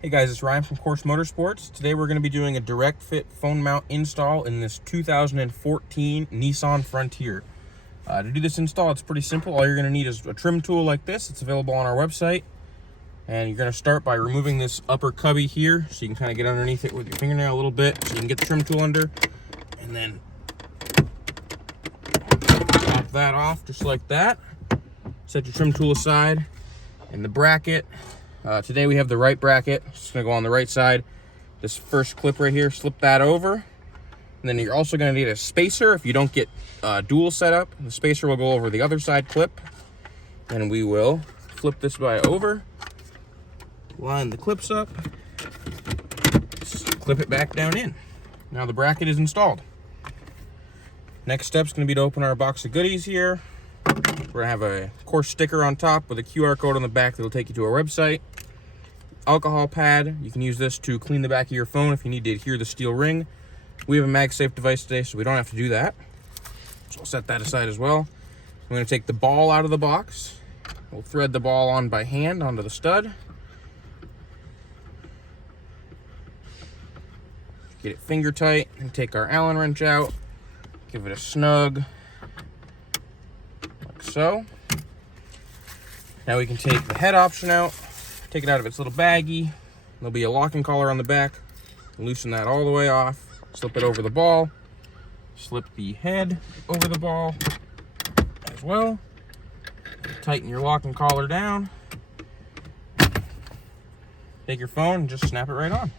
Hey guys, it's Ryan from Course Motorsports. Today we're going to be doing a direct fit phone mount install in this 2014 Nissan Frontier. To do this install, it's pretty simple. All you're going to need is a trim tool like this. It's available on our website. And you're going to start by removing this upper cubby here, so you can kind of get underneath it with your fingernail a little bit, so you can get the trim tool under. And then pop that off just like that. Set your trim tool aside. And the bracket. Today we have the right bracket. It's just going to go on the right side. This first clip right here, slip that over. And then you're also going to need a spacer. If you don't get dual setup, the spacer will go over the other side clip. And we will flip this guy over, line the clips up, clip it back down in. Now the bracket is installed. Next step is going to be to open our box of goodies here. We're going to have a course sticker on top with a QR code on the back that will take you to our website. Alcohol pad, you can use this to clean the back of your phone if you need to adhere the steel ring. We have a MagSafe device today, so we don't have to do that. So I'll set that aside as well. I'm going to take the ball out of the box. We'll thread the ball on by hand onto the stud. Get it finger tight and take our Allen wrench out. Give it a snug, like so. Now we can take the head option out. Take it out of its little baggie. There'll be a locking collar on the back. Loosen that all the way off. Slip it over the ball. Slip the head over the ball as well. Tighten your locking collar down. Take your phone and just snap it right on.